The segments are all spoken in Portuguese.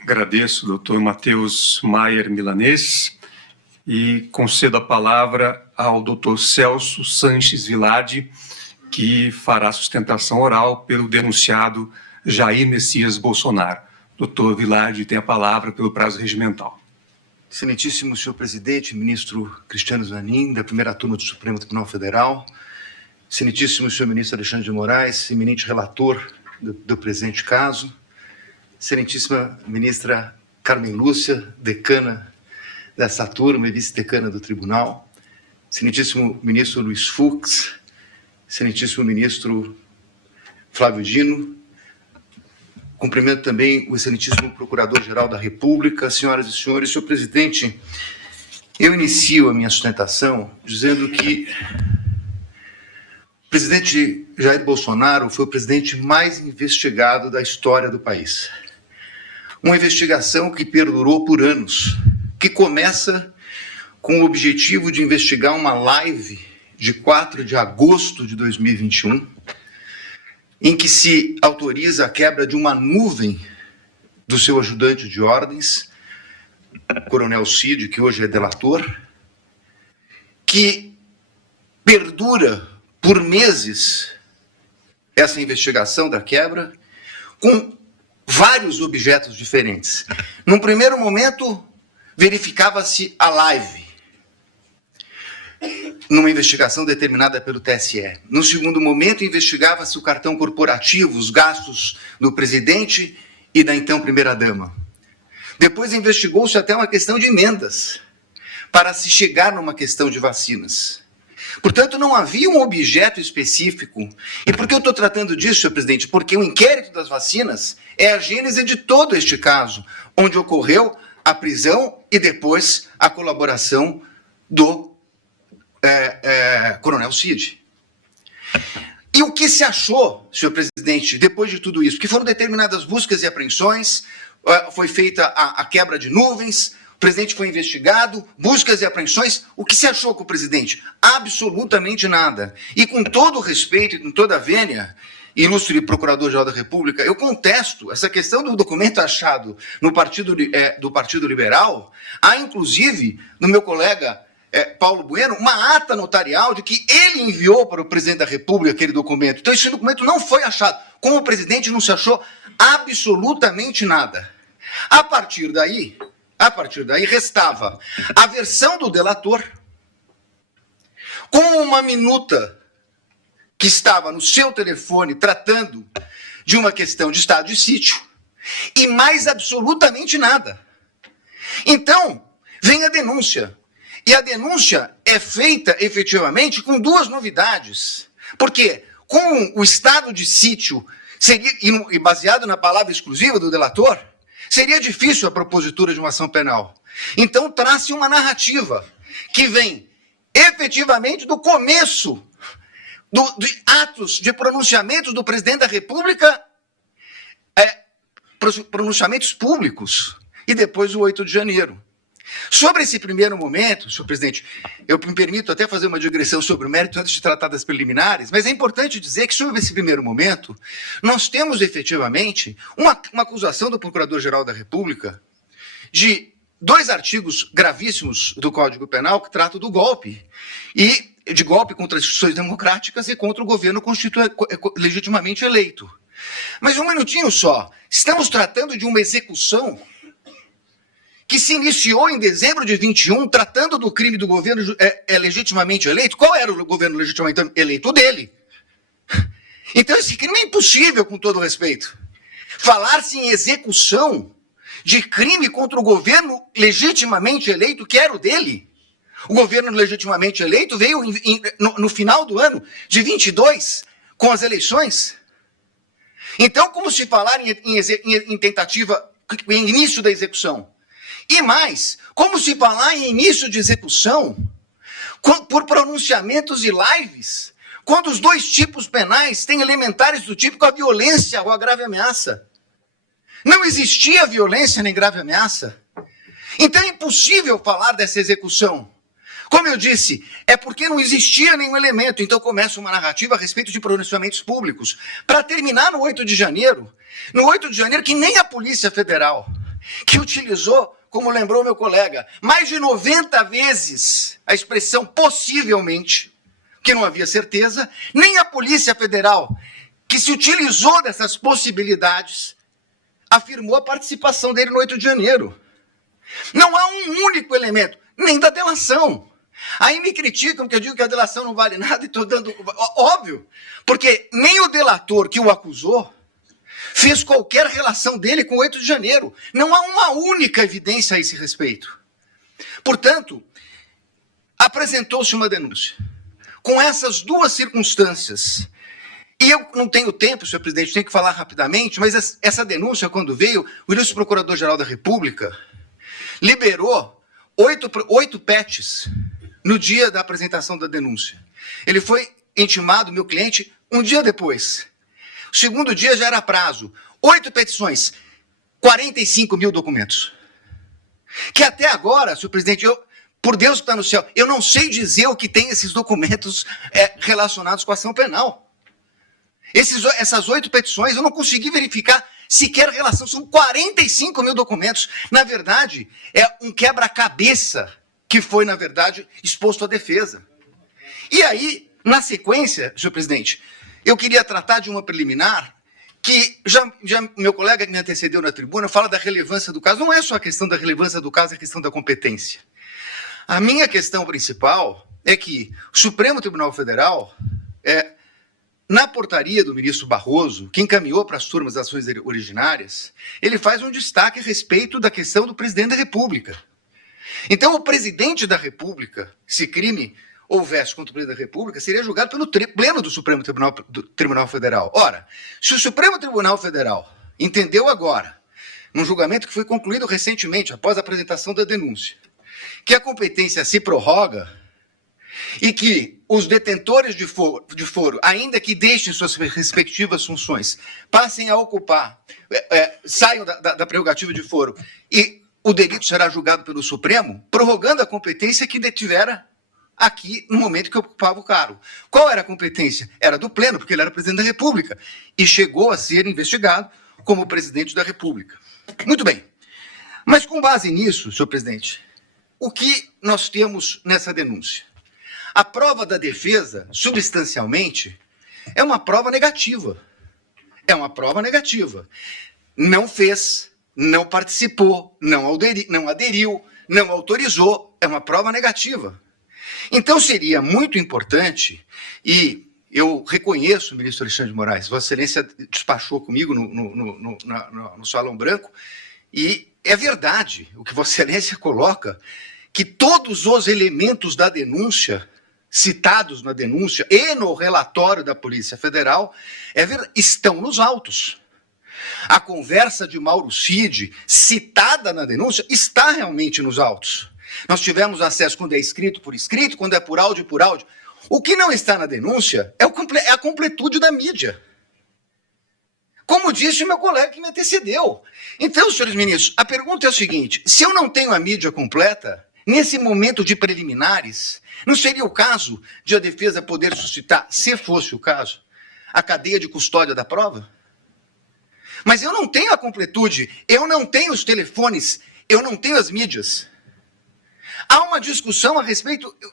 Agradeço, doutor Matheus Maier Milanês, e concedo a palavra ao doutor Celso Sanches Vilardi, que fará sustentação oral pelo denunciado Jair Messias Bolsonaro. Doutor Vilardi tem a palavra pelo prazo regimental. Excelentíssimo senhor presidente, ministro Cristiano Zanin, da primeira turma do Supremo Tribunal Federal, excelentíssimo senhor ministro Alexandre de Moraes, eminente relator do presente caso, excelentíssima ministra Carmen Lúcia, decana dessa turma e vice-decana do tribunal, excelentíssimo ministro Luiz Fux, excelentíssimo ministro Flávio Dino, cumprimento também o excelentíssimo Procurador-Geral da República, senhoras e senhores. Senhor presidente, eu inicio a minha sustentação dizendo que o presidente Jair Bolsonaro foi o presidente mais investigado da história do país. Uma investigação que perdurou por anos, que começa com o objetivo de investigar uma live de 4 de agosto de 2021, em que se autoriza a quebra de uma nuvem do seu ajudante de ordens, Coronel Cid, que hoje é delator, que perdura por meses essa investigação da quebra, com vários objetos diferentes. Num primeiro momento, verificava-se a live, numa investigação determinada pelo TSE. No segundo momento, investigava-se o cartão corporativo, os gastos do presidente e da então primeira-dama. Depois investigou-se até uma questão de emendas, para se chegar numa questão de vacinas. Portanto, não havia um objeto específico. E por que eu estou tratando disso, senhor presidente? Porque o inquérito das vacinas é a gênese de todo este caso, onde ocorreu a prisão e depois a colaboração do Coronel Cid. E o que se achou, senhor presidente, depois de tudo isso? Que foram determinadas buscas e apreensões, foi feita a quebra de nuvens, o presidente foi investigado, buscas e apreensões. O que se achou com o presidente? Absolutamente nada. E com todo o respeito e com toda a vênia, ilustre Procurador-Geral da República, eu contesto essa questão do documento achado no do Partido Liberal. Há, inclusive, no meu colega Paulo Bueno, uma ata notarial de que ele enviou para o presidente da República aquele documento. Então, esse documento não foi achado. Com o presidente não se achou absolutamente nada. A partir daí, restava a versão do delator com uma minuta que estava no seu telefone tratando de uma questão de estado de sítio e mais absolutamente nada. Então, vem a denúncia. E a denúncia é feita, efetivamente, com duas novidades. Porque, com o estado de sítio, e baseado na palavra exclusiva do delator, seria difícil a propositura de uma ação penal. Então, traz-se uma narrativa que vem, efetivamente, do começo de atos, de pronunciamentos do presidente da República, pronunciamentos públicos, e depois o 8 de janeiro. Sobre esse primeiro momento, senhor presidente, eu me permito até fazer uma digressão sobre o mérito antes de tratar das preliminares, mas é importante dizer que sobre esse primeiro momento, nós temos efetivamente uma acusação do Procurador-Geral da República de 2 artigos gravíssimos do Código Penal que tratam do golpe, e de golpe contra as instituições democráticas e contra o governo legitimamente eleito. Mas um minutinho só, estamos tratando de uma execução que se iniciou em dezembro de 21, tratando do crime do governo legitimamente eleito. Qual era o governo legitimamente eleito? O dele. Então esse crime é impossível, com todo respeito. Falar-se em execução de crime contra o governo legitimamente eleito, que era o dele. O governo legitimamente eleito veio no final do ano de 22, com as eleições. Então, como se falar em tentativa, em início da execução? E mais, como se falar em início de execução por pronunciamentos e lives, quando os 2 tipos penais têm elementares do tipo a violência ou a grave ameaça? Não existia violência nem grave ameaça. Então é impossível falar dessa execução. Como eu disse, é porque não existia nenhum elemento. Então começa uma narrativa a respeito de pronunciamentos públicos. Para terminar no 8 de janeiro, no 8 de janeiro, que nem a Polícia Federal, que utilizou, como lembrou meu colega, mais de 90 vezes a expressão possivelmente, que não havia certeza, nem a Polícia Federal, que se utilizou dessas possibilidades, afirmou a participação dele no 8 de janeiro. Não há um único elemento, nem da delação. Aí me criticam que eu digo que a delação não vale nada e estou dando... Óbvio, porque nem o delator que o acusou fez qualquer relação dele com o 8 de janeiro. Não há uma única evidência a esse respeito. Portanto, apresentou-se uma denúncia. Com essas duas circunstâncias, e eu não tenho tempo, senhor presidente, tenho que falar rapidamente, mas essa denúncia, quando veio, o ilustre Procurador-Geral da República liberou 8 PETs no dia da apresentação da denúncia. Ele foi intimado, meu cliente, um dia depois. O segundo dia já era prazo. 8 petições, 45 mil documentos. Que até agora, senhor presidente, por Deus que está no céu, eu não sei dizer o que tem esses documentos relacionados com a ação penal. Essas 8 petições, eu não consegui verificar sequer relação, são 45 mil documentos. Na verdade, é um quebra-cabeça que foi, na verdade, exposto à defesa. E aí, na sequência, senhor presidente, eu queria tratar de uma preliminar que já meu colega que me antecedeu na tribuna fala da relevância do caso. Não é só a questão da relevância do caso, é a questão da competência. A minha questão principal é que o Supremo Tribunal Federal, na portaria do ministro Barroso, que encaminhou para as turmas das ações originárias, ele faz um destaque a respeito da questão do presidente da República. Então, o presidente da República, se crime houvesse contra o presidente da República, seria julgado pelo pleno do Supremo Tribunal Federal. Ora, se o Supremo Tribunal Federal entendeu agora, num julgamento que foi concluído recentemente, após a apresentação da denúncia, que a competência se prorroga e que os detentores de foro, ainda que deixem suas respectivas funções, passem a ocupar, saiam da prerrogativa de foro, e o delito será julgado pelo Supremo, prorrogando a competência que detivera aqui no momento que ocupava o cargo. Qual era a competência? Era do pleno, porque ele era presidente da República, e chegou a ser investigado como presidente da República. Muito bem. Mas com base nisso, senhor presidente, o que nós temos nessa denúncia? A prova da defesa, substancialmente, é uma prova negativa. É uma prova negativa. Não fez, não participou, não aderiu, não autorizou. É uma prova negativa. Então, seria muito importante, e eu reconheço, ministro Alexandre de Moraes, Vossa Excelência despachou comigo no Salão Branco, e é verdade o que Vossa Excelência coloca, que todos os elementos da denúncia, citados na denúncia e no relatório da Polícia Federal, estão nos autos. A conversa de Mauro Cid, citada na denúncia, está realmente nos autos. Nós tivemos acesso quando é escrito, quando é por áudio, por áudio. O que não está na denúncia é a completude da mídia. Como disse o meu colega que me antecedeu. Então, senhores ministros, a pergunta é o seguinte: se eu não tenho a mídia completa, nesse momento de preliminares, não seria o caso de a defesa poder suscitar, se fosse o caso, a cadeia de custódia da prova? Mas eu não tenho a completude, eu não tenho os telefones, eu não tenho as mídias. Há uma discussão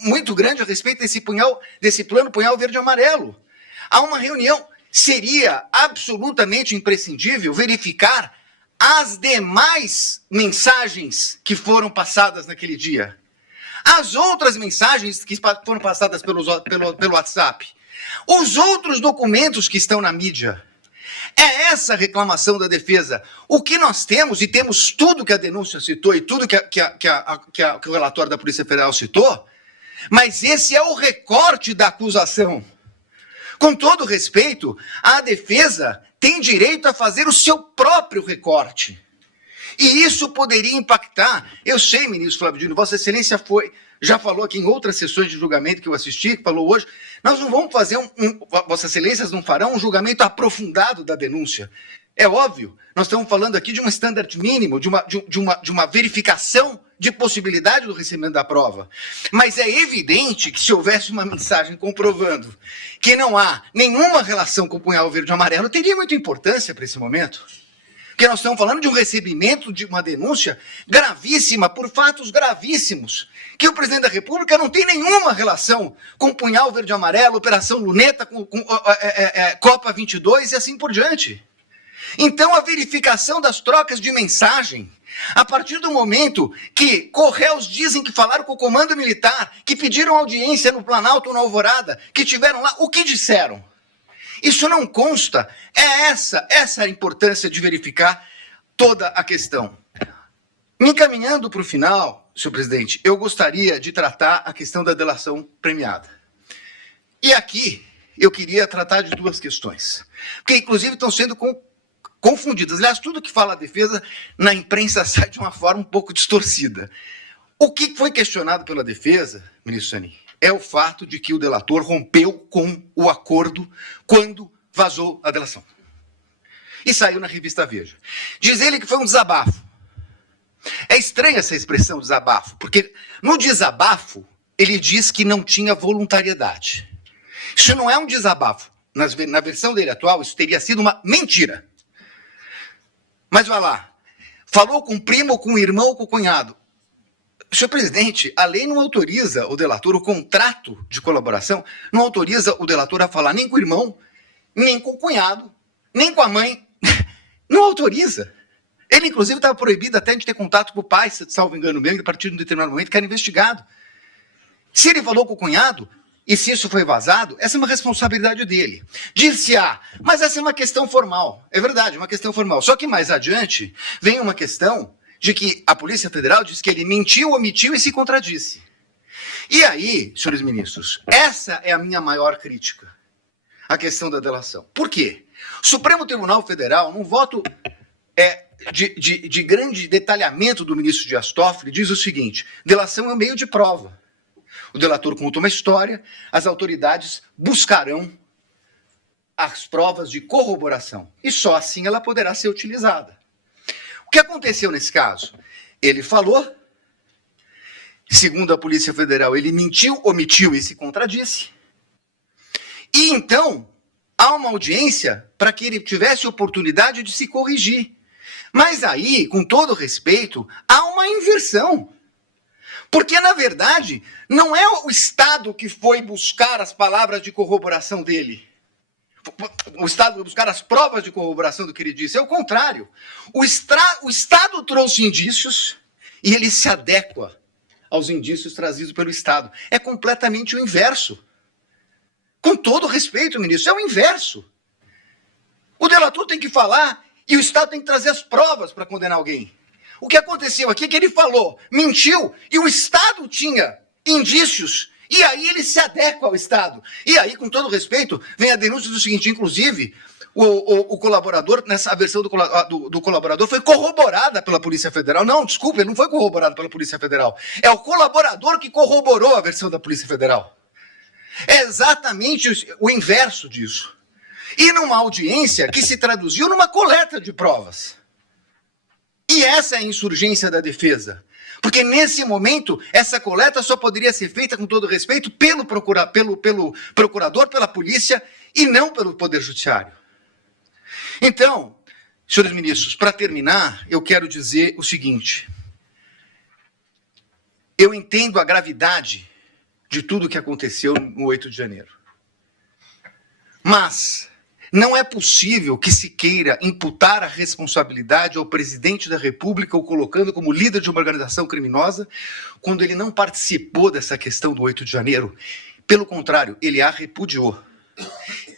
muito grande a respeito desse plano punhal verde e amarelo. Há uma reunião. Seria absolutamente imprescindível verificar as demais mensagens que foram passadas naquele dia. As outras mensagens que foram passadas pelo WhatsApp. Os outros documentos que estão na mídia. É essa a reclamação da defesa. O que nós temos, e temos tudo que a denúncia citou e tudo que o relatório da Polícia Federal citou, mas esse é o recorte da acusação. Com todo respeito, a defesa tem direito a fazer o seu próprio recorte. E isso poderia impactar. Eu sei, ministro Flávio Dino, Vossa Excelência já falou aqui em outras sessões de julgamento que eu assisti, que falou hoje, nós não vamos fazer Vossa Excelências não farão um julgamento aprofundado da denúncia. É óbvio, nós estamos falando aqui de um standard mínimo, de uma verificação de possibilidade do recebimento da prova. Mas é evidente que se houvesse uma mensagem comprovando que não há nenhuma relação com o punhal verde e amarelo, teria muita importância para esse momento. Porque nós estamos falando de um recebimento de uma denúncia gravíssima, por fatos gravíssimos, que o presidente da República não tem nenhuma relação com o punhal verde e amarelo, Operação Luneta, com Copa 22 e assim por diante. Então, a verificação das trocas de mensagem, a partir do momento que Correios dizem que falaram com o comando militar, que pediram audiência no Planalto, na Alvorada, que tiveram lá, o que disseram? Isso não consta. É essa a importância de verificar toda a questão. Me encaminhando para o final, senhor presidente, eu gostaria de tratar a questão da delação premiada. E aqui eu queria tratar de duas questões, que inclusive estão sendo confundidas. Aliás, tudo que fala a defesa na imprensa sai de uma forma um pouco distorcida. O que foi questionado pela defesa, ministro Zanin, é o fato de que o delator rompeu com o acordo quando vazou a delação. E saiu na revista Veja. Diz ele que foi um desabafo. É estranha essa expressão desabafo, porque no desabafo ele diz que não tinha voluntariedade. Isso não é um desabafo. Na versão dele atual, isso teria sido uma mentira. Mas vai lá. Falou com o primo, com o irmão, com o cunhado. Senhor presidente, a lei não autoriza o delator, o contrato de colaboração, não autoriza o delator a falar nem com o irmão, nem com o cunhado, nem com a mãe. Não autoriza. Ele, inclusive, estava proibido até de ter contato com o pai, salvo engano meu, a partir de um determinado momento, que era investigado. Se ele falou com o cunhado, e se isso foi vazado, essa é uma responsabilidade dele. Dir-se-á, mas essa é uma questão formal. É verdade, uma questão formal. Só que mais adiante vem uma questão de que a Polícia Federal diz que ele mentiu, omitiu e se contradisse. E aí, senhores ministros, essa é a minha maior crítica, a questão da delação. Por quê? O Supremo Tribunal Federal, num voto de grande detalhamento do ministro Dias Toffoli, diz o seguinte: delação é um meio de prova. O delator conta uma história, as autoridades buscarão as provas de corroboração. E só assim ela poderá ser utilizada. O que aconteceu nesse caso? Ele falou, segundo a Polícia Federal, ele mentiu, omitiu e se contradisse. E então, há uma audiência para que ele tivesse oportunidade de se corrigir. Mas aí, com todo respeito, há uma inversão. Porque, na verdade, não é o Estado que foi buscar as palavras de corroboração dele. O Estado foi buscar as provas de corroboração do que ele disse. É o contrário. O Estado trouxe indícios e ele se adequa aos indícios trazidos pelo Estado. É completamente o inverso. Com todo respeito, ministro, é o inverso. O delator tem que falar e o Estado tem que trazer as provas para condenar alguém. O que aconteceu aqui é que ele falou, mentiu, e o Estado tinha indícios, e aí ele se adequa ao Estado. E aí, com todo respeito, vem a denúncia do seguinte, inclusive, o colaborador, nessa versão do colaborador, foi corroborada pela Polícia Federal. Não, desculpa, ele não foi corroborado pela Polícia Federal. É o colaborador que corroborou a versão da Polícia Federal. É exatamente o inverso disso. E numa audiência que se traduziu numa coleta de provas. E essa é a insurgência da defesa. Porque nesse momento, essa coleta só poderia ser feita, com todo respeito, pelo procurador, pela polícia, e não pelo Poder Judiciário. Então, senhores ministros, para terminar, eu quero dizer o seguinte. Eu entendo a gravidade de tudo o que aconteceu no 8 de janeiro. Mas não é possível que se queira imputar a responsabilidade ao presidente da República, o colocando como líder de uma organização criminosa, quando ele não participou dessa questão do 8 de janeiro. Pelo contrário, ele a repudiou.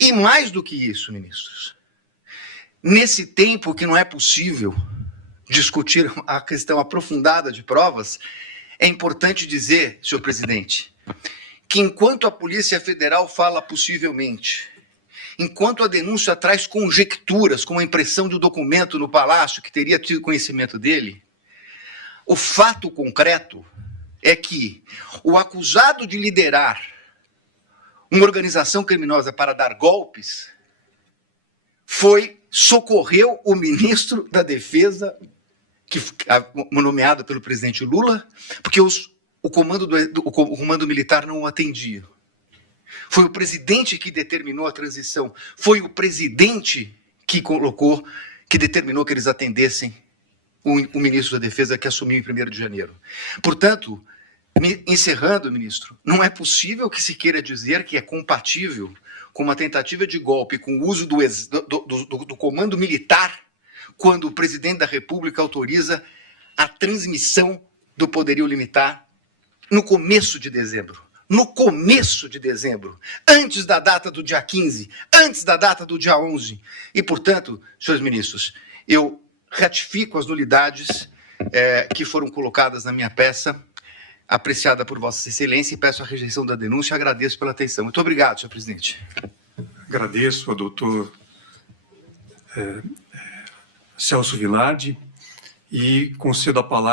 E mais do que isso, ministros, nesse tempo que não é possível discutir a questão aprofundada de provas, é importante dizer, senhor presidente, que enquanto a Polícia Federal fala possivelmente, enquanto a denúncia traz conjecturas, como a impressão de um documento no Palácio que teria tido conhecimento dele, o fato concreto é que o acusado de liderar uma organização criminosa para dar golpes foi socorreu o ministro da Defesa, nomeado pelo presidente Lula, porque o comando militar não o atendia. Foi o presidente que determinou a transição. Foi o presidente que determinou que eles atendessem o ministro da Defesa, que assumiu em 1º de janeiro. Portanto, encerrando, ministro, não é possível que se queira dizer que é compatível com uma tentativa de golpe, com o uso do comando militar, quando o presidente da República autoriza a transmissão do poderio limitar no começo de dezembro. No começo de dezembro, antes da data do dia 15, antes da data do dia 11. E, portanto, senhores ministros, eu ratifico as nulidades que foram colocadas na minha peça, apreciada por Vossa Excelência, e peço a rejeição da denúncia e agradeço pela atenção. Muito obrigado, senhor presidente. Agradeço ao doutor Celso Vilardi e concedo a palavra